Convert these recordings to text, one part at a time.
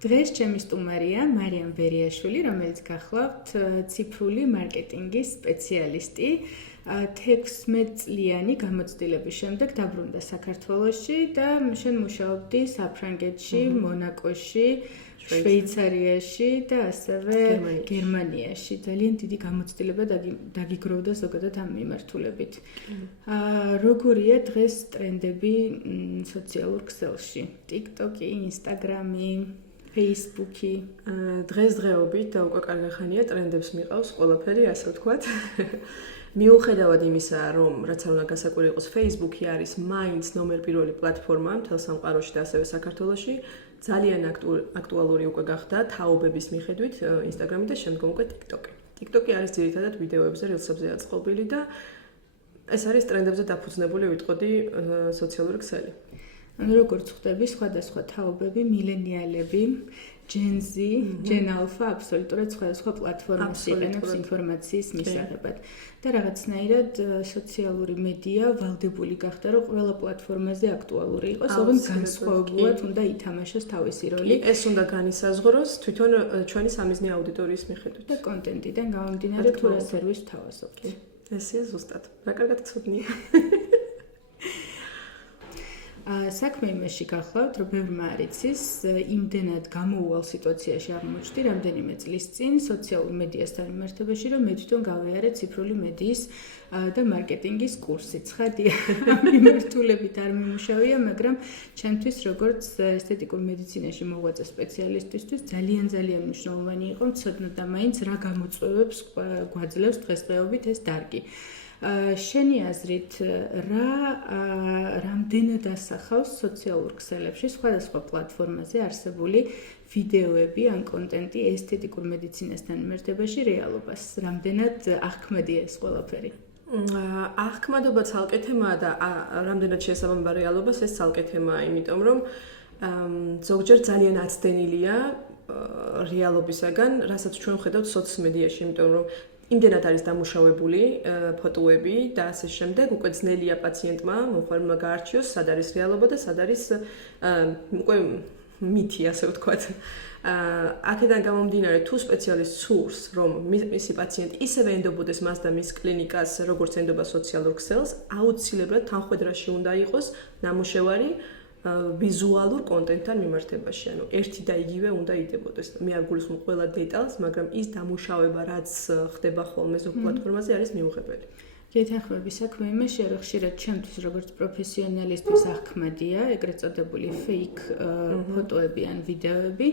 დღეს ჩემი სტუმარია მარიამ ბერიაშვილი, რომელიც გახლავთ ციფრული მარკეტინგის სპეციალისტი. 16 წლიანი გამოცდილების შემდეგ დაბრუნდა საქართველოში და შენ მუშაობდი საფრანგეთში, მონაკოში, შვეიცარიაში და ასევე გერმანიაში. ძალიან დიდი გამოცდილება დაგიგროვდა ზოგადად ამ მიმართულებით. როგორია დღეს ტრენდები სოციალურ ქსელში? TikTok-ი, Instagram-ი, Facebook-ი. დღესდღეობით და უკვე კარგი ხანია ტრენდებს მიყავს ყველაფერი, ასე ვთქვათ. მიუხედავად იმისა, რომ რაც არ უნდა გასაკვირი იყოს, Facebook-ი არის მაინც ნომერ პირველი პლატფორმა მთელ სამყაროში და ასევე საქართველოში. ძალიან აქტუალური უკვე გახდა თაობების მიხედვით Instagram-ი და შემდგომ უკვე TikTok-ი. TikTok-ი არის ძირითადად ვიდეოებზე, რილსებზე აწყობილი და ეს არის ტრენდებზე დაფუძნებული, ვიტყოდი, სოციალური ქსელი. ანუ როგორც ხვდები, სხვადასხვა თაობები, მილენიალები, Gen Z, Gen Alpha, აბსოლუტურად სხვადასხვა პლატფორმას იყენებს ინფორმაციის მისაღებად. და რაღაცნაირად სოციალური მედია ვალდებული გახდა, რომ ყველა პლატფორმაზე აქტუალური იყოს, ოღონდ განსხვავებულად უნდა ითამაშოს თავისი როლი. ეს უნდა განისაზღვროს თვითონ ჩვენი სამიზნე აუდიტორიის მიხედვით და კონტენტიდან გამომდინარე თუ რა სერვისს თავაზობთ. ესეა ზუსტად. რა კარგად გცოდნია. საქმე იმაში გახლავთ, რომ ბევრმა არ იცის, იმდენად გამოუვალ სიტუაციაში აღმოჩნდი რამდენიმე წლის წინ სოციალურ მედიასთან მიმართებაში, რომ მე თვითონ გავიარე ციფრული მედიის და მარკეტინგის კურსი. ცხადია, მიმართულებით არ მიმუშავია, მაგრამ ჩემთვის როგორც ესთეტიკურ მედიცინაში მოღვაწე სპეციალისტისთვის ძალიან მნიშვნელოვანი იყო მცოდნა და მაინც რა გამოწვევებს გვაძლევს დღესდღეობით ეს დარგი. შენი აზრით, რამდენად ასახავს სოციალურ ქსელებში სხვადასხვა პლატფორმაზე არსებული ვიდეოები ან კონტენტი ესთეტიკურ მედიცინასთან მიმართებაში რეალობას? რამდენად აღქმედია ეს ყველაფერი? აღქმადობა ცალკე თემაა და რამდენად შეესაბამება რეალობას, ეს ცალკე თემაა, იმიტომ რომ ზოგჯერ ძალიან აცდენილია რეალობისაგან, რასაც ჩვენ ვხედავთ სოციმედიაში, იმიტომ რომ იმდენად არის დამუშავებული ფოტოები და ასე შემდეგ, უკვე ძნელია პაციენტმა, მომხმარებელმა გაარჩიოს, სად არის რეალობა და სად არის უკვე მითი, ასე ვთქვათ. აქედან გამომდინარე, თუ სპეციალისტს სურს, რომ მისი პაციენტი ისევე ენდობოდეს მას და მის კლინიკას, როგორც ენდობა სოციალურ ქსელს, აუცილებლად თანხმდრაში უნდა იყოს ნამუშევარი ვიზუალურ კონტენტთან მიმართებაში, ანუ ერთი და იგივე უნდა იდებოდეს. მე არ გულისხმობ ყველა დეტალს, მაგრამ ის დამუშავება, რაც ხდება ხოლმე ზოგ პლატფორმაზე, არის მიუღებელი. გეთანხმები საქმე იმაში, რომ ხშირად ჩემთვის როგორც პროფესიონალისტვის აღქმადია, ეგრეთ წოდებული fake ფოტოები ან ვიდეოები,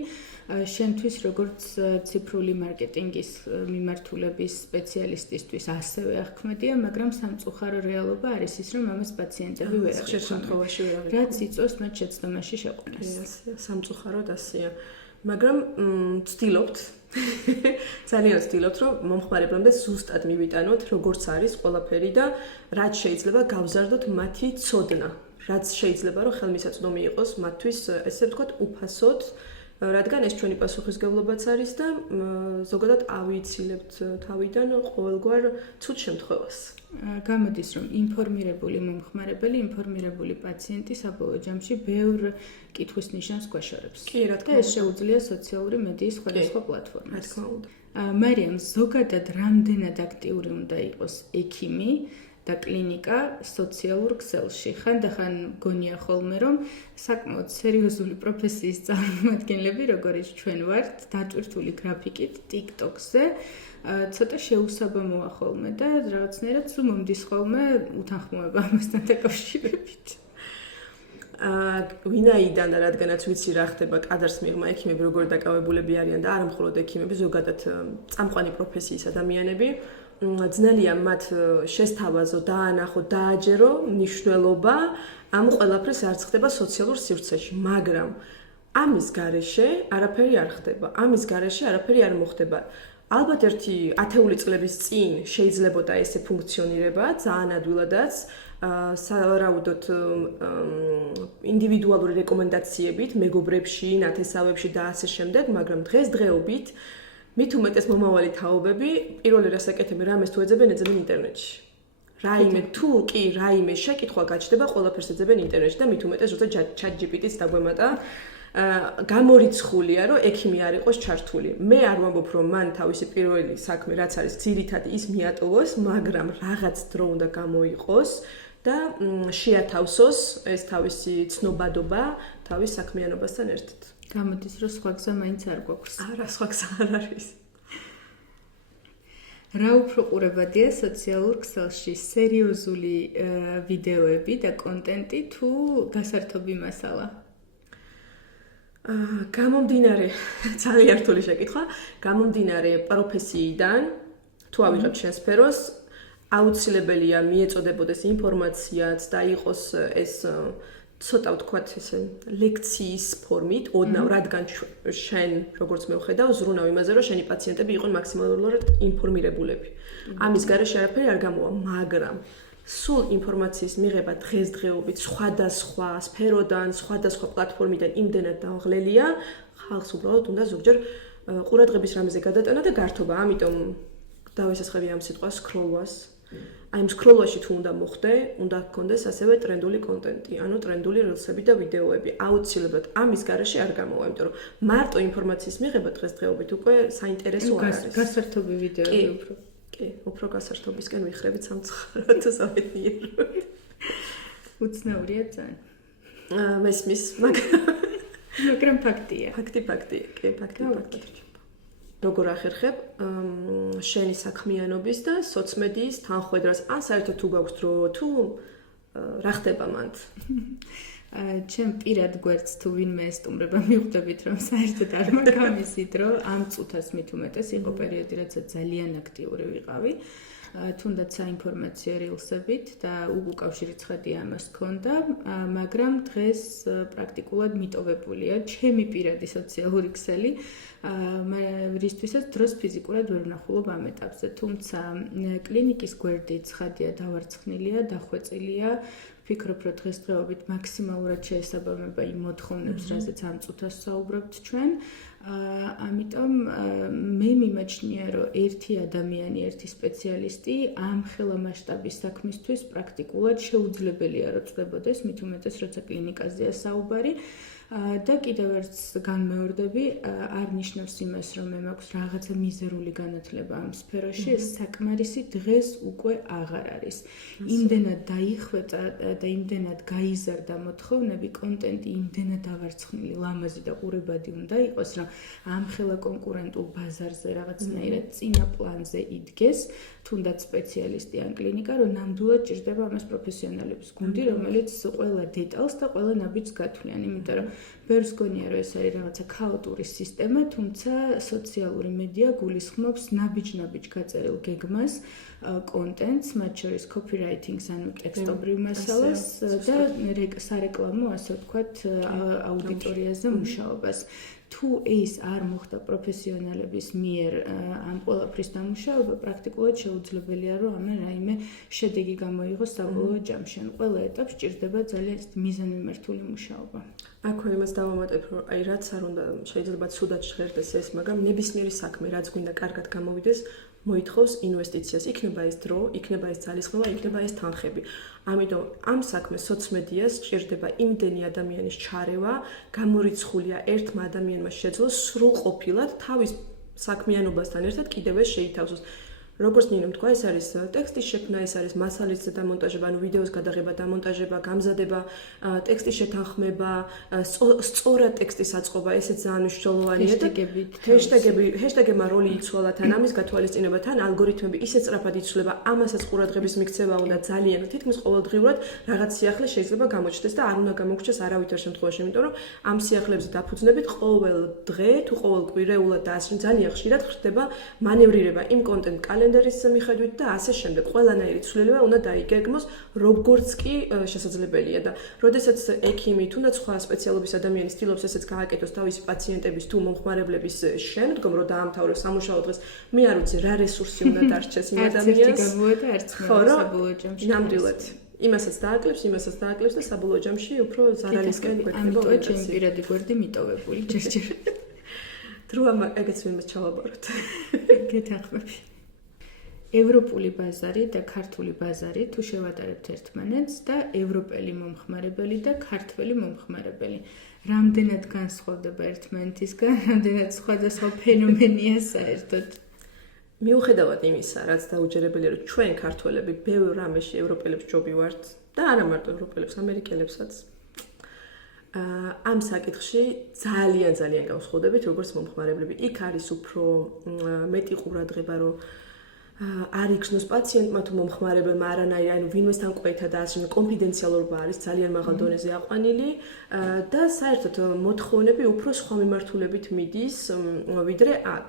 შენთვის როგორც ციფრული მარკეტინგის მიმართულების სპეციალისტისთვის ასევე აღქმადია, მაგრამ სამწუხარო რეალობა არის ის, რომ ამას პაციენტები ვერ ხშირ შემთხვევაში ვერ აღიქვამენ. რაც იწვევს მათ შეცდომაში შეყვანას. სამწუხაროდ ასეა. მაგრამ ვცდილობთ ძალიან ვცდილობთ, რომ მომხმარებლამდე ზუსტად მივიტანოთ, როგორც არის ყველაფერი და რაც შეიძლება გავზარდოთ მათი ცოდნა. რაც შეიძლება, რომ ხელმისაწვდომი იყოს მათთვის, ესე ვთქვათ, უფასოდ, რადგან ეს ჩვენი პასუხისმგებლობაც არის და ზოგადად ავიცილებთ თავიდან ყოველგვარ ცუდ შემთხვევას. გამოდის, რომ ინფორმირებული მომხმარებელი, ინფორმირებული პაციენტი საბოლოო ჯამში ბევრ კითხვის ნიშანს გვაშორებს. კი, რა თქმა უნდა. ეს შეუძლია სოციალური მედიის სხვადასხვა პლატფორმას. რა თქმა უნდა. მარიამ, ზოგადად რამდენად აქტიური უნდა იყოს ექიმი და კლინიკა სოციალურ ქსელში? ხანდახან გონია ხოლმე, რომ საკმაოდ სერიოზული პროფესიის წარმომადგენლები, როგორც ჩვენ ვართ, დატვირთული გრაფიკით TikTok-ზე, ცოტა შეუსაბამოა ხოლმე და რაღაცნაირად სულ მომდის ხოლმე უთანხმოება ამასთან დაკავშირებით. ვინაიდან და რადგანაც ვიცი რა ხდება კადარს მიღმა ექიმები როგორ დაკავებულები არიან და არა მხოლოდ ექიმები, ზოგადად წამყვანი პროფესიის ადამიანები, ძნელია მათ შესთავაზო, დაანახო, დააჯერო მნიშვნელობა ამ ყველაფრის არც ხდება სოციალურ სივრცეში, მაგრამ ამის გარეშე არაფერი არ ხდება. ამის გარეშე არაფერი არ მოხდება. ალბათ ერთი 10 წლების წინ შეიძლებოდა ესე ფუნქციონირება, ძალიან ადვილადაც, სავარაუდოდ ინდივიდუალური რეკომენდაციებით, მეგობრებში, ნათესავებში და ასე შემდეგ, მაგრამ დღესდღეობით მით უმეტეს მომავალი თაობები, პირველი რას აკეთებენ, რამეს თუ ეძებენ ინტერნეტში. რაიმე თუ კი რაიმე შეკითხვა გაჩნდება, ყველაფერს ეძებენ ინტერნეტში და მით უმეტეს როცა ChatGPT-ს დაგვემატა გამორიცხულია, რომ ექიმი არ იყოს ჩართული. მე არ ვამბობ, რომ მან თავისი პირველი საქმე, რაც არის ძირითადი, ის მიატოვოს, მაგრამ რაღაც დრო უნდა გამოიყოს და შეათავსოს ეს თავისი ცნობადობა თავის საქმიანობასთან ერთად. გამოდის, რომ სხვა გზა მაინც არ გვაქვს. არა, სხვა გზა არ არის. რა უფრო ყურებადია სოციალურ ქსელში, სერიოზული ვიდეოები და კონტენტი თუ გასართობი მასალა? გამომდინარე, ძალიან რთული შეკითხვა, გამომდინარე პროფესიიდან, თუ ავიღებ შენ სფეროს, აუცილებელია მიეწოდებოდეს ინფორმაციაც და იყოს ეს ცოტა ვთქვათ ესე ლექციის ფორმით, ოდნავ, რადგან შენ როგორც მე ვხედავ, ზრუნავ იმაზე, რომ შენი პაციენტები იყვნენ მაქსიმალურად ინფორმირებულები. ამის გარეშე არაფერი არ გამოვა, მაგრამ სულ ინფორმაციის მიღება დღესდღეობით სხვადასხვა სფეროდან, სხვადასხვა პლატფორმიდან იმდენად დაუღლელია, ხალხს უბრალოდ უნდა ზოგჯერ ყურადღების რამეზე გადატანა და გართობა. ამიტომ დავესახები ამ სიტყვას სკროლვას. აი ამ სკროლვაში თუ უნდა მოხდე, უნდა გქონდეს ასევე ტრენდული კონტენტი, ანუ ტრენდული რილსები და ვიდეოები. აუცილებლად ამის გარეშე არ გამოვა, იმიტომ რომ მარტო ინფორმაციის მიღება დღესდღეობით უკვე საინტერესო არ არის. გასართობი ვიდეოები უფრო. კი, უფრო გასართობისკენ ვიხრებით სამწუხაროდ სამედიეროდ. უცნაურია ძალიან. მესმის, მაგრამ ფაქტია. ფაქტია, კი, ფაქტია. როგორ ახერხებ შენი საქმიანობის და სოციმედიის თანხვედრას, ან საერთოდ თუ გაქვს დრო, თუ რა ხდება მანდ? ჩემ პირად გვერდს თუ ვინმე ესტუმრება, მივხვდებით, რომ საერთოდ არ მაქვს ამისი დრო, ამ წუთას მით უმეტეს იყო პერიოდი, როცა ძალიან აქტიური ვიყავი. თუნდაც საინფორმაციო რილსებით და უკავშირი ცხადი ამას ჰქონდა, მაგრამ დღეს პრაქტიკულად მიტოვებულია ჩემი პირადი სოციალური ქსელი, რისთვისაც დროს ფიზიკურად ვერ ვნახულობ ამ ეტაპზე, თუმცა კლინიკის გვერდი ცხადია, დავარცხნილია, დახვეწილია, ვფიქრობ, რომ დღესდღეობით მაქსიმალურად შეესაბამება იმ მოთხოვნებს, რაზეც ამ წუთას საუბრობთ ჩვენ. ამიტომ მე მიმაჩნია, რომ ერთი ადამიანი, ერთი სპეციალისტი ამ ხელა მასშტაბის საქმისთვის პრაქტიკულად შეუძლებელია რომ წდებოდეს, მით უმეტეს როცა კლინიკაზეა საუბარი. და კიდევ ერთ განმეორდები, არ ნიშნავს იმას, რომ მე მაქვს რაღაცა მიზერული განათლება ამ სფეროში, ეს საკმარისი დღეს უკვე აღარ არის. იმდენად დაიხვეწა და იმდენად გაიზარდა მოთხოვნები, კონტენტი იმდენად დავარცხნილი, ლამაზი და ყურებადი უნდა იყოს, რომ ამ ხელა კონკურენტულ ბაზარზე რაღაცნაირად წინა პლანზე იდგეს, თუნდაც სპეციალისტი ან კლინიკა, რომ ნამდვილად ჭირდება ამას პროფესიონალების გუნდი, რომელიც ყველა დეტალს და ყველა ნაბიჯს გათვლიან, იმიტომ რომ ბევრს გონია, რომ ეს არის რაღაცა ქაოტური სისტემა, თუმცა სოციალური მედია გულისხმობს ნაბიჯ-ნაბიჯ გაწერილ გეგმას, კონტენტს, მათ შორის copywriting-ს, ანუ ტექსტობრივ მასალას და სარეკლამო, ასე ვთქვათ, აუდიტორიაზე მუშაობას. თუ ეს არ მოხდა პროფესიონალების მიერ ამ ყველაფრის დამუშავება, პრაქტიკულად შეუძლებელია, რომ ამან რაიმე შედეგი გამოიღოს საბოლოო ჯამში. ყველა ეტაპს ჭირდება ძალიან მიზანმიმართული მუშაობა. აქვე იმას დავამატებ, რომ აი რაც არ უნდა შეიძლება ცუდად ჟღერდეს ეს, მაგრამ ნებისმიერი საქმე, რაც გვინდა კარგად გამოვიდეს, მოითხოვს ინვესტიციას. იქნება ეს დრო, იქნება ეს ძალისხმევა, იქნება ეს თანხები. ამიტომ ამ საქმეს სოციმედიას ჭირდება იმდენი ადამიანის ჩარევა, გამორიცხულია ერთმა ადამიანმა შეძლოს სრულყოფილად თავის საქმიანობასთან ერთად კიდევ ეს შეითავსოს. როგორც ნინომ თქვა, ეს არის ტექსტის შექმნა, ეს არის მასალის დამონტაჟება, ანუ ვიდეოს გადაღება, დამონტაჟება, გამზადება, ტექსტის შეთანხმება, სწორად ტექსტის აწყობა, ესეც ძალიან მნიშვნელოვანია და ჰეშტეგებმა როლი იცვალა თან ამის გათვალისწინება, თან ალგორითმები ისე სწრაფად იცვლება, ამასაც ყურადღების მიქცევა უნდა ძალიან თითქმის ყოველდღიურად რაღაც სიახლე შეიძლება გამოჩნდეს და არ უნდა გამოგჩეს არავითარ შემთხვევაში, იმიტომ რომ ამ სიახლეებზე დაფუძნებით ყოველ დღე თუ ყოველ კვირეულად და ასე ძალიან ხშირად ხდება მანევრირება იმ კონტენტ კალენდარის მიხედვით და ასე შემდეგ. ყველანაირი ცვლილება უნდა დაიგეგმოს, როგორც კი შესაძლებელია და როდესაც ექიმი თუნდაც სხვა სპეციალობის ადამიანი ცდილობს ესეც გააკეთოს თავისი პაციენტების თუ მომხმარებლების შემდგომ, რომ დაამთავროს სამუშაო დღეს, მე არ ვიცი რა რესურსი უნდა დარჩეს იმ ადამიანს. საბოლოო ჯამში. ნამდვილად. იმასაც დააკლებს და საბოლოო ჯამში უფრო ზარალისკენ გვექნება ორიენტაცია. ამიტომ ჩემი პირადი გვერდი მიტოვებული ჯერჯერობით. დროა ეგეც ვინმეს ჩავაბაროთ. გეთანხმები. ევროპული ბაზარი და ქართული ბაზარი თუ შევატარებთ ერთმანეთს და ევროპელი მომხმარებელი და ქართველი მომხმარებელი. Რამდენად განსხვავდება ერთმანეთისგან, რამდენად სხვადასხვა ფენომენია საერთოდ. მიუხედავად იმისა, რაც დაუჯერებელია, რომ ჩვენ ქართველები ბევრ რამეში ევროპელებს ჯობი ვართ და არა მარტო ევროპელებს, ამერიკელებსაც. ამ საკითხში ძალიან გავსხვავდებით როგორც მომხმარებლები. იქ არის უფრო მეტი ყურადღება, რომ არ იქნოს პაციენტმა თუ მომხმარებელმა არანაირი, ანუ ვინმესთან ყვეთა და ასე კონფიდენციალურობა არის ძალიან მაღალ დონეზე აყვანილი და საერთოდ მოთხოვნები უფრო სხვა მიმართულებით მიდის, ვიდრე აქ.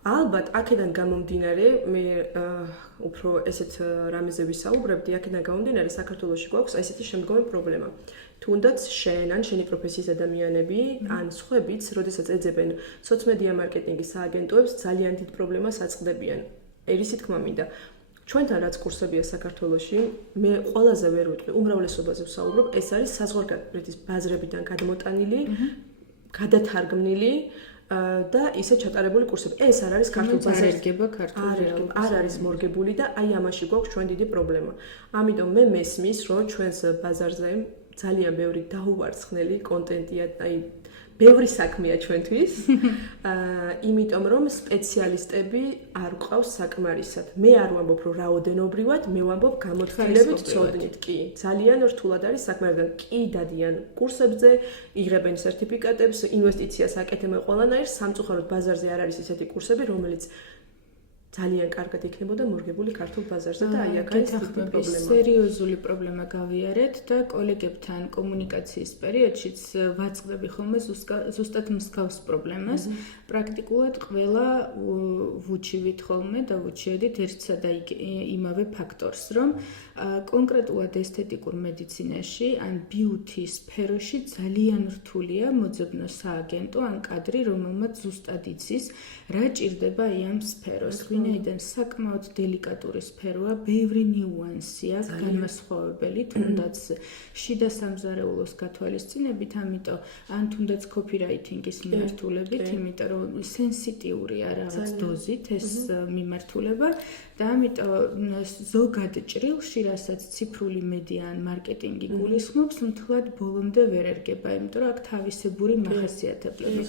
ალბათ, აქედან გამომდინარე, მე უფრო ესეთ რამეზე ვისაუბრებდი, აქედან გამომდინარე საქართველოში გვაქვს ესეთი შემდგომი პრობლემა. თუნდაც შენ ან შენი პროფესიის ადამიანები, ან სხვაებიც, როდესაც ეძებენ სოციმედია მარკეტინგის სააგენტოებს, ძალიან დიდ პრობლემას აწყდებიან. ერისი თქმა მინდა. ჩვენთან რაც კურსებია საქართველოში, მე ყველაზე ვერ ვიტყვი, უმრავლესობაზე ვსაუბრობ, ეს არის საზღვარგარეთის ბაზრებიდან გადმოტანილი, გადათარგმნილი და ისე ჩატარებული კურსები. ეს არ არის ქართულ ბაზარზე. არ არის მორგებული და აი ამაში გვაქვს ჩვენ დიდი პრობლემა. ამიტომ მე მესმის, რომ ჩვენს ბაზარზე ძალიან ბევრი დაუვარცხნელი კონტენტია, აი ბევრი საქმეა ჩვენთვის. იმიტომ რომ სპეციალისტები არ გვყავს საკმარისად. მე არ ვამბობ რომ რაოდენობრივად, მე ვამბობ გამოთქმულებით ცოდნით. კი, ძალიან რთულად არის საქმეებიდან. კი დადიან კურსებზე, იღებენ სერტიფიკატებს, ინვესტიციას აკეთებენ ყველანაირ სამწუხაროდ ბაზარზე არ არის ისეთი კურსები, რომელიც ძალიან კარგად იქნებოდა მორგებული ქართულ ბაზარზე და აი აქ არის დიდი პრობლემა. სერიოზული პრობლემა გავიარეთ და კოლეგებთან კომუნიკაციის პერიოდშიც ვაწყდები ხოლმე ზუსტად მსგავს პრობლემას. პრაქტიკულად ყველა ვუჩივით ხოლმე და ვუჩიოდით ერთსა და იმავე ფაქტორს, რომ კონკრეტულად ესთეტიკურ მედიცინაში ან ბიუთი სფეროში ძალიან რთულია მოძებნო სააგენტო ან კადრი, რომელმაც ზუსტად იცის, რა ჭირდება ამ სფეროს. ვინაიდან საკმაოდ დელიკატური სფეროა, ბევრი ნიუანსი აქვს, განმასხვავებელი, თუნდაც შიდა სამზარეულოს გათვალისწინებით, ამიტომ ან თუნდაც კოპირაიტინგის მიმართულებით, იმიტომ რომ სენსიტიურია რაღაც დოზით ეს მიმართულება და ამიტომ ზოგად ჭრილში, რასაც ციფრული მედია ან მარკეტინგი გულისხმობს, მთლად ბოლომდე ვერ ერგება, იმიტომ რომ აქ თავისებური მახასიათებლები.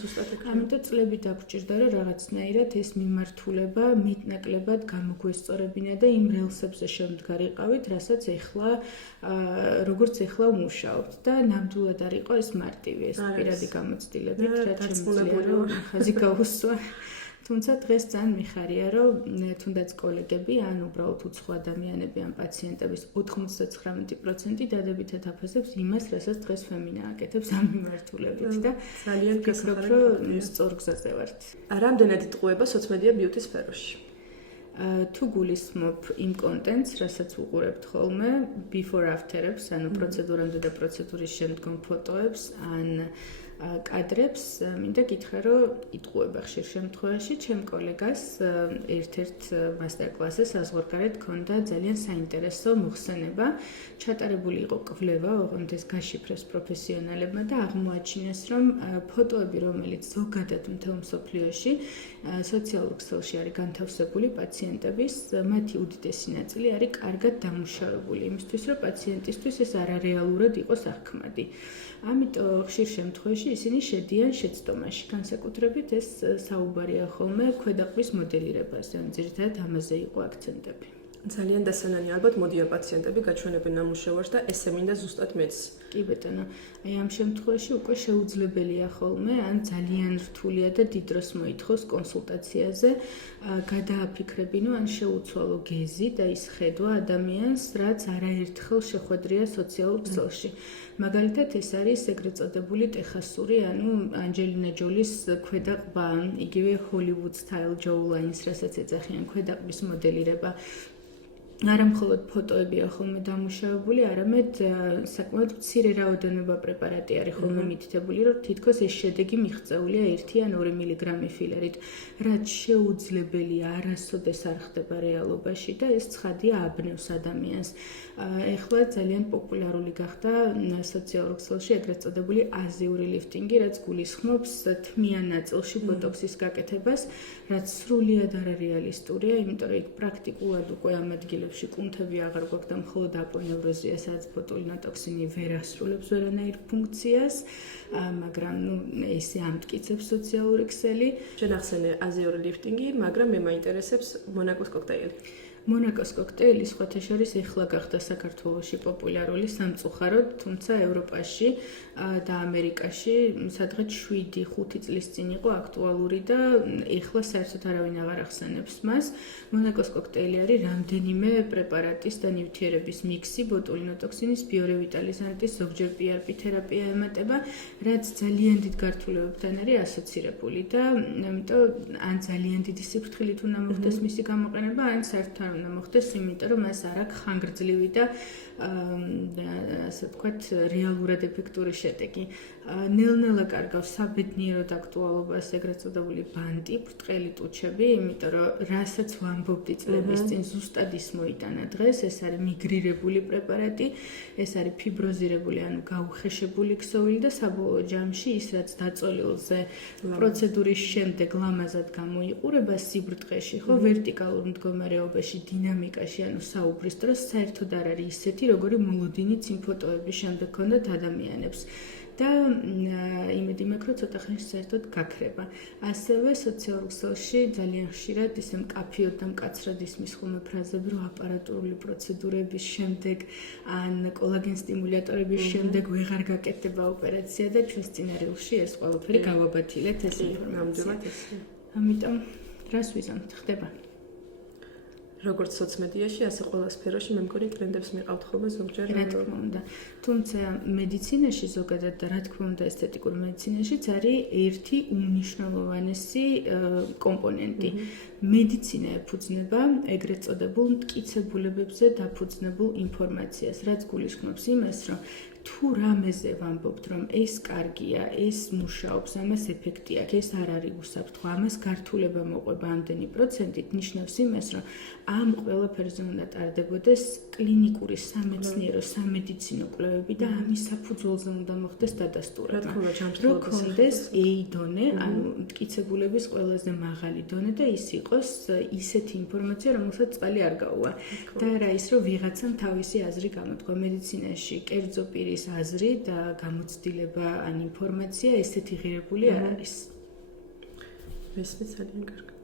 ამიტომ წლებით დაგვჭირდა, რომ რაღაცნაირად ეს მიმართულება მეტნაკლებად გამოგვესწორებინა და იმ რელსებზე შემდგარიყავით, რასაც როგორც ეხლა ვმუშაობთ და ნამდვილად არ იყო ეს მარტივი, ეს პირადი გამოცდილებით, რაც შემიძლია რომ ხაზი გაუსვა. თუმცა დღეს ძალიან მიხარია, რომ თუნდაც კოლეგები, ან უბრალოდ უცხო ადამიანები, ან პაციენტების 99% დადებითად აფასებს იმას, რასაც დღეს ფემინა აკეთებს ამ მიმართულებით და ძალიან ვფიქრობ, რომ სწორ გზაზე ვართ. რამდენად იტყუება სოციმედია ბიუთის სფეროში? თუ გულისხმობ იმ კონტენტს, რასაც ვუყურებთ ხოლმე, before after-ებს, ანუ პროცედურამდე და პროცედურის შემდგომ ფოტოებს, ან კადრებს, მინდა გითხრა, რომ იტყუება ხშირ შემთხვევაში. ჩემ კოლეგას ერთ-ერთ მასტერ-კლასზე საზღვარგარეთ ჰქონდა ძალიან საინტერესო მოხსენება. ჩატარებული იყო კვლევა, ოღონდ ეს გაშიფრეს პროფესიონალებმა და აღმოაჩინეს, რომ ფოტოები, რომელიც ზოგადად მთელ მსოფლიოში სოციალურ ქსელში არის განთავსებული პაციენტების, მათი უდიდესი ნაწილი არის კარგად დამუშავებული, იმისთვის, რომ პაციენტისთვის ეს არარეალურად იყოს აღქმადი. ამიტომ ხშირ შემთხვევაში ისინი შედიან შეცდომაში. განსაკუთრებით ეს საუბარია ხოლმე ქვედაყბის მოდელირებაზე, ან ძირითადად ამაზე იყო აქცენტები. ძალიან დასანანი ალბათ მოდიან პაციენტები გაჩვენებენ ნამუშევარს და ესე მინდა ზუსტად მეც. კი ბეტონო, აი ამ შემთხვევაში უკვე შეუძლებელია ხოლმე, ან ძალიან რთულია და დიდ დროს მოითხოვს კონსულტაციაზე, გადააფიქრებინო ან შეუცვალო გეზი და ის ხედვა ადამიანს, რაც არაერთხელ შეხვედრია სოციალურ ქსელში. მაგალითად, ეს არის ეგრეთ წოდებული ტეხასური, ანუ ანჯელინა ჯოლის ქვედაყბა, იგივე ჰოლივუდ სტაილ ჯოუ ლაინს, რასაც ეძახიან ქვედაყბის მოდელირება. არა მხოლოდ ფოტოებია ხოლმე დამუშავებული, არამედ საკმაოდ მცირე რაოდენობა პრეპარატი არის ხოლმე მითითებული, რომ თითქოს ეს შედეგი მიღწეულია 1 ან 2 მილიგრამი ფილერით, რაც შეუძლებელია არასოდეს არ ხდება რეალობაში და ეს ცხადია აბნევს ადამიანს. ეხლა ძალიან პოპულარული გახდა სოციალურ ქსელში ეგრეთ წოდებული აზიური ლიფტინგი, რაც გულისხმობს თმიან ნაწილში ბოტოქსის გაკეთებას, რაც სრულიად არარეალისტურია, იმიტომ რომ იქ პრაქტიკულად უკვე ამ ადგილებში კუნთები აღარ გვაქვს და მხოლოდ აპონევროზია, სადაც ბოტულინოტოქსინი ვერ ასრულებს ვერანაირ ფუნქციას, მაგრამ ესე ამტკიცებს სოციალური ქსელი. ჩვენ ახსენე აზიური ლიფტინგი, მაგრამ მე მაინტერესებს მონაკოს კოქტეილი. მონაკოს კოქტეილი სხვათა შორის ეხლა გახდა საქართველოში პოპულარული სამწუხაროდ, თუმცა ევროპაში და ამერიკაში სადღაც 7-5 წლის წინ იყო აქტუალური და ეხლა საერთოდ არავინ აღარ ახსენებს მას. მონაკოს კოქტეილი არის რამდენიმე პრეპარატის და ნივთიერების მიქსი, ბოტულინოტოქსინის, ბიორევიტალიზანტის, ზოგჯერ PRP თერაპია ემატება, რაც ძალიან დიდ გართულებებთან არის ასოცირებული და ამიტომ ან ძალიან დიდი სიფრთხილით უნდა მოხდეს მისი გამოყენება, ან საერთოდ უნდა მოხდეს, იმიტომ რომ მას არ აქვს ხანგრძლივი და ასე ვთქვათ, რეალურად ეფექტური შედეგი. ნელ-ნელა კარგავს საბედნიეროდ აქტუალობას ეგრეთ წოდებული ბანტი, ბრტყელი ტუჩები, იმიტომ რომ რასაც ვამბობდი წლების წინ ზუსტად ის მოიტანა დღეს, ეს არის მიგრირებული პრეპარატი, ეს არის ფიბროზირებული, ანუ გაუხეშებული ქსოვილი და საბოლოო ჯამში ის რაც დაწოლილზე პროცედურის შემდეგ ლამაზად გამოიყურება სიბრტყეში, ხო, ვერტიკალურ მდგომარეობაში, დინამიკაში, ანუ საუბრის დროს საერთოდ არ არის ისეთი, როგორი მოლოდინიც იმ ფოტოების შემდეგ ჰქონდათ ადამიანებს. და იმედი მაქვს, რომ ცოტა ხანში საერთოდ გაქრება. ასევე სოციალურ ქსელში ძალიან ხშირად ისე მკაფიოდ და მკაცრად ისმის ხოლმე ფრაზები, რომ აპარატურული პროცედურების შემდეგ ან კოლაგენ სტიმულატორების შემდეგ ვეღარ გაკეთდება ოპერაცია და ჩვენს წინარეულში ეს ყველაფერი გავაბათილეთ ეს ინფორმაცია. ამიტომ რას ვიზამთ? ხდება. როგორც სოციმედიაში, ასე ყველა სფეროში მე მგონი ტრენდებს მიყავთ ხოლმე ზოგჯერ. რა თქმა უნდა. თუმცა მედიცინაში ზოგადად და რა თქმა უნდა ესთეტიკურ მედიცინაშიც არის ერთი უმნიშვნელოვანესი კომპონენტი. მედიცინა ეფუძნება ეგრეთ წოდებულ მტკიცებულებებზე დაფუძნებულ ინფორმაციას, რაც გულისხმობს იმას, რომ თუ რამეზე ვამბობთ, რომ ეს კარგია, ეს მუშაობს, ამას ეფექტი აქვს, ეს არ არის უსაფრთხო, ამას გართულება მოყვება ამდენი პროცენტით, ნიშნავს იმას, რომ ამ ყველაფერზე უნდა ტარდებოდეს კლინიკური სამეცნიერო, სამედიცინო კვლევები და ამის საფუძველზე უნდა მოხდეს დადასტურება. რომ კონდეს A დონე, ანუ მტკიცებულების ყველაზე მაღალი დონე და ის იყოს ისეთი ინფორმაცია, რომელსაც წყალი არ გაუვა. და რა ის, რომ ვიღაცამ თავისი აზრი გამოთქვა მედიცინაში, კერძო პირის აზრი და გამოცდილება ან ინფორმაცია ესეთი ღირებული არ არის. მესმის ძალიან კარგად.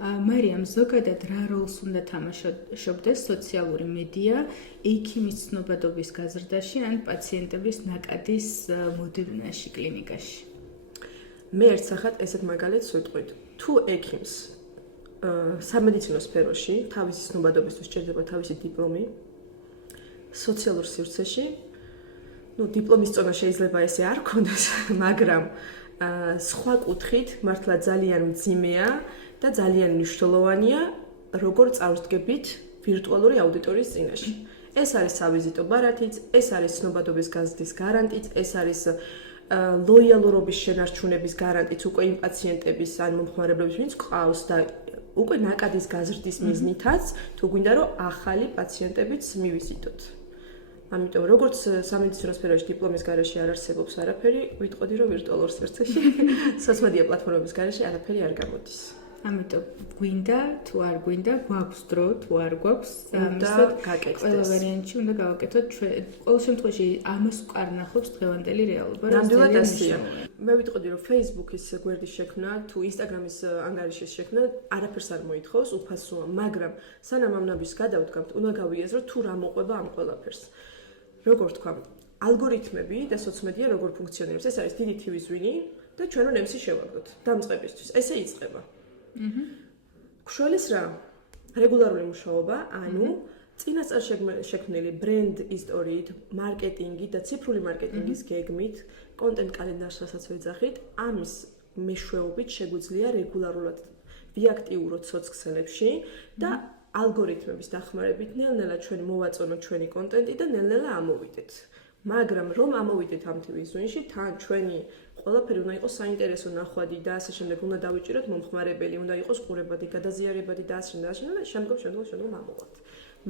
მარიამ, ზოგადად რა როლს უნდა თამაშობდეს სოციალური მედია ექიმის ცნობადობის გაზრდაში ან პაციენტების ნაკადის მოდევნაში კლინიკაში? მე ერთხელ ესეთ მაგალითს ვიტყვით. თუ ექიმს სამედიცინო სფეროში თავისი ცნობადობისთვის სჭირდება თავისი დიპლომი, სოციალურ სივრცეში, დიპლომის წონა შეიძლება ესე არ ქონდეს, მაგრამ სხვა კუთხით მართლა ძალიან მძიმეა და ძალიან მნიშვნელოვანია, როგორ წავსდგებით ვირტუალური აუდიტორიის წინაშე. ეს არის სავიზიტო ბარათიც, ეს არის ცნობადობის გაზრდის გარანტიც, ეს არის ლოიალურობის შენარჩუნების გარანტიც უკვე იმ პაციენტების ან მომხმარებლების, ვინც ყავს და უკვე ნაკადის გაზრდის მიზნითაც, თუ გვინდა რომ ახალი პაციენტებიც მივიზიტოთ. ამიტომ როგორც სამედიცინო სფეროში დიპლომის გარეშე არ არსებობს არაფერი, ვიტყოდი რომ ვირტუალურ სივრცეში სოციალურ პლატფორმების გარეშე არაფერი არ გამოდის. ამიტომ გვინდა თუ არ გვინდა, გვაქვს დრო თუ არ გვაქვს, ამისოდ ყველა ვარიანტში უნდა გავაკეთოთ ჩვენ. ყოველ შემთხვევაში ამას ვკარნახობს დღევანდელი რეალობა. ნამდვილად ასეა. მე ვიტყოდი რომ Facebook-ის გვერდის შექმნა თუ Instagram-ის ანგარიშის შექმნა არაფერს არ მოითხოვს, უფასოა, მაგრამ სანამ ამ ნაბიჯს გადავდგამთ, უნდა გავიაზროთ თუ რა მოყვება ამ ყველაფერს. როგორ თქვა, ალგორითმები და სოციმედია როგორ ფუნქციონირებს, ეს არის დიდი თივის ვინი და ჩვენ რომ ემსი შევაგდოთ დამწყებისთვის. ესე იწყება. ქშოლის რა? რეგულარული მუშაობა, ანუ წინასწარ შექმნილი ბრენდ ისტორიით, მარკეტინგით და ციფრული მარკეტინგის გეგმით, კონტენტ კალენდარს რასაც ვეძახით, ამის მეშვეობით შეგვიძლია რეგულარულად ვიაქტიუროთ სოციქსელებში და ალგორითმების დახმარებით ნელ-ნელა ჩვენ მოვაწონოთ ჩვენი კონტენტი და ნელ-ნელა ამოვიდეთ. მაგრამ რომ ამოვიდეთ ამ TV ზვინში, თან ჩვენი ყველაფერი უნდა იყოს საინტერესო ნახვადი და ასე შემდეგ უნდა დავიჭიროთ მომხმარებელი, უნდა იყოს ყურებადი, გადაზიარებადი და ასე შემდეგ, შემდგომ ამოვართ.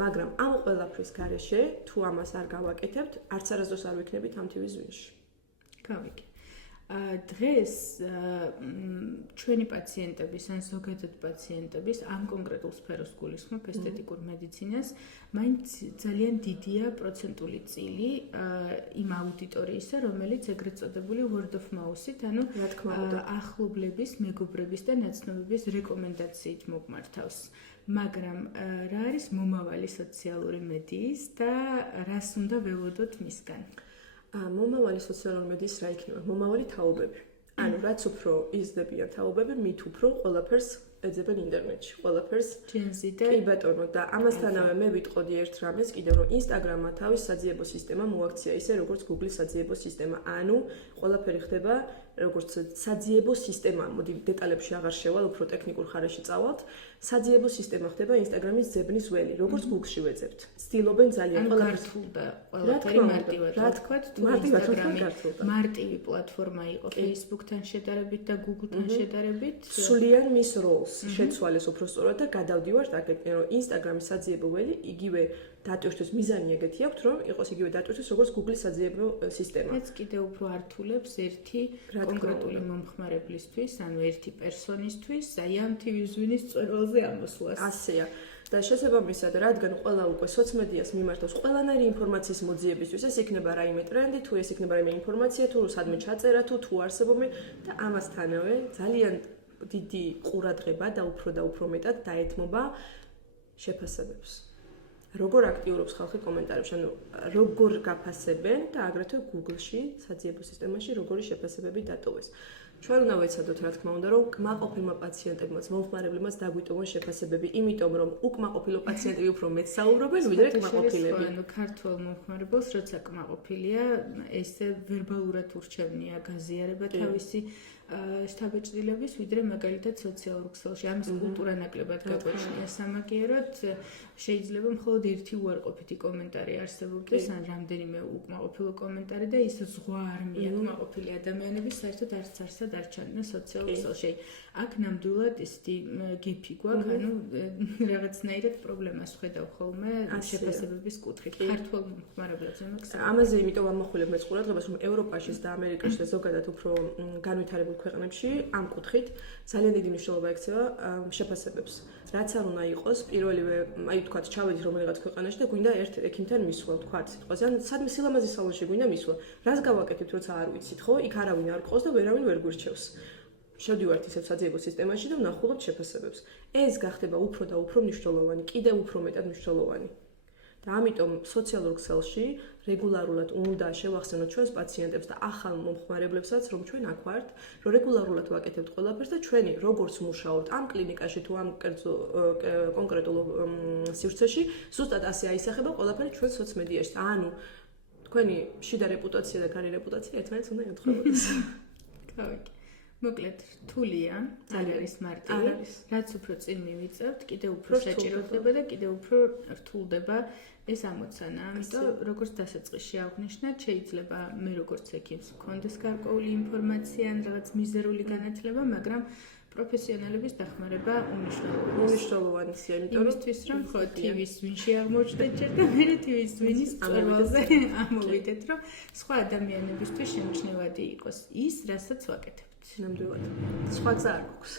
მაგრამ ამ ყველაფრის გარეშე, თუ ამას არ გავაკეთებთ, არც არასდროს არ ვიქნებით ამ TV ზვინში. გავიგე. დღეს ჩვენი პაციენტების ან ზოგადად პაციენტების ამ კონკრეტულ სფეროს გულისხმობ ესთეტიკურ მედიცინას, მაინც ძალიან დიდია პროცენტული წილი იმ აუდიტორიისა, რომელიც ეგრეთ წოდებული word of mouth-ით, ანუ ახლობლების, მეგობრების და ნაცნობების რეკომენდაციით მოგმართავს. მაგრამ რა არის მომავალი სოციალური მედიის და რას უნდა ველოდოთ მისგან? მომავალი სოციალური მედიის რა იქნება? მომავალი თაობები. ანუ რაც უფრო იზრდებიან თაობები, მით უფრო ყველაფერს ეძებენ ინტერნეტში, ყველაფერს კი ბატონო და ამასთანავე მე ვიტყოდი ერთ რამეს კიდევ რომ Instagram-მა თავის საძიებო სისტემა მოაქცია ისე როგორც Google-ის საძიებო სისტემა. ანუ ყველაფერი ხდება როგორც საძიებო სისტემა. მოდი დეტალებში აღარ შევალ, უფრო ტექნიკურ ხარისში წავალთ. საძიებო სისტემა ხდება Instagram-ის ძებნის ველი, როგორც Google-ში ვეძებთ. ცდილობენ ძალიან გართულდა ყველაფერი მარტივად. რა თქვათ, თუ Instagram-ი მარტივი პლატფორმა იყო Facebook-თან შედარებით და Google-თან შედარებით, სულიან მის როლს შეცვალეს უფრო სწორად და გადავდივართ აქეთკენ, რომ Instagram-ის საძიებო ველი იგივე დატვირთვის მიზანი ეგეთი აქვს, რომ იყოს იგივე დატვირთვის, როგორც Google-ის საძიებო სისტემა. ეს კიდევ უფრო ართულებს ერთი კონკრეტული მომხმარებლისთვის, ანუ ერთი პერსონისთვის, აი ამ TV ზვინის წვერვალზე ამოსვლას. ასეა. და შესაბამისად, რადგან ყველა უკვე სოციმედიას მიმართავს ყველანაირი ინფორმაციის მოძიებისთვის, ეს იქნება რაიმე ტრენდი, თუ ეს იქნება რაიმე ინფორმაცია, თუ სადმე ჩაწერა, თუ არსებობენ და ამასთანავე ძალიან დიდი ყურადღება და უფრო მეტად დაეთმობა შეფასებებს. როგორ აქტიურობს ხალხი კომენტარებში, ანუ როგორ გაფასებენ და აგრეთვე Google-ში, საძიებო სისტემაში როგორი შეფასებები დატოვეს. ჩვენ უნდა ვეცადოთ, რა თქმა უნდა, რომ კმაყოფილმა პაციენტებმაც, მომხმარებლებმაც დაგვიტოვონ შეფასებები, იმიტომ რომ უკმაყოფილო პაციენტები უფრო მეტ საუბრობენ, ვიდრე კმაყოფილები. ანუ ქართველ მომხმარებელს, როცა კმაყოფილია, ესე ვერბალურად ურჩევნია გაზიარება თავისი შთაბეჭდილების, ვიდრე მაგალითად სოციალურ ქსელში. ამის კულტურა ნაკლებად გაგვაჩნია სამაგიეროდ, შეიძლება მხოლოდ ერთი უარყოფითი კომენტარი არსებობდეს, ან რამდენიმე უკმაყოფილო კომენტარი და ის ზღვა არმია კმაყოფილი ადამიანების საერთოდ არც არ ჩანდნენ სოციალურ ქსელში. აქ ნამდვილად ისეთი გეფი გვაქვს, ანუ რაღაცნაირად პრობლემას ხედავ ხოლმე შეფასებების კუთხით. ქართველ მომხმარებლებზე მაგას. ამაზე იმიტომ ამახვილებ მეც ყურადღებას, რომ ევროპაშიც და ამერიკაში და ზოგადად უფრო განვითარებულ ქვეყნებში ამ კუთხით ძალიან დიდი მნიშვნელობა ექცევა შეფასებებს. რაც არ უნდა იყოს, პირველივე, აი ვთქვათ, ჩავედით რომელიღაც ქვეყანაში და გვინდა ერთ ექიმთან მისვლა, ვთქვათ, სიტყვაზე, ან სადმე სილამაზის სალონში გვინდა მისვლა. რას გავაკეთებთ, როცა არ ვიცით, ხო? იქ არავინ არ ყავს და ვერავინ ვერ გვირჩევს. შევდივართ ისევ საძიებო სისტემაში და ვნახულობთ შეფასებებს. ეს გახდება უფრო და უფრო მნიშვნელოვანი, კიდევ უფრო მეტად მნიშვნელოვანი. და ამიტომ სოციალურ ქსელში რეგულარულად უნდა შევახსენოთ ჩვენს პაციენტებს და ახალ მომხმარებლებსაც, რომ ჩვენ აქ ვართ, რომ რეგულარულად ვაკეთებთ ყველაფერს და ჩვენი როგორც მუშაობთ ამ კლინიკაში თუ ამ კონკრეტულ სივრცეში, ზუსტად ასე აისახება ყველაფერი ჩვენ სოციმედიაში. ანუ თქვენი შიდა რეპუტაცია და კარი რეპუტაცია ერთმანეთს უნდა ემთხვეოდეს. გავიგე. მოკლედ, რთულია, არ არის მარტივი, რაც უფრო წინ მივიწევთ, კიდევ უფრო შეჭირდება და კიდევ უფრო რთულდება ეს ამოცანა. ამიტომ, როგორც დასაწყისში აღვნიშნეთ, შეიძლება მე როგორც ექიმს მქონდეს გარკვეული ინფორმაცია ან რაღაც მიზერული განათლება, მაგრამ პროფესიონალების დახმარება უნიშნელოვანია, იმიტომ რომ იმისთვის რომ ხო TV-ს ვინში აღმოჩნდეთ ჯერ და მე TV-ს ვინის წვერვალზე ამოვიდეთ, რომ სხვა ადამიანებისთვის შემჩნევადი იყოს ის, რასაც ვაკეთებთ. ნამდვილად. სხვა გზა არ გვაქვს.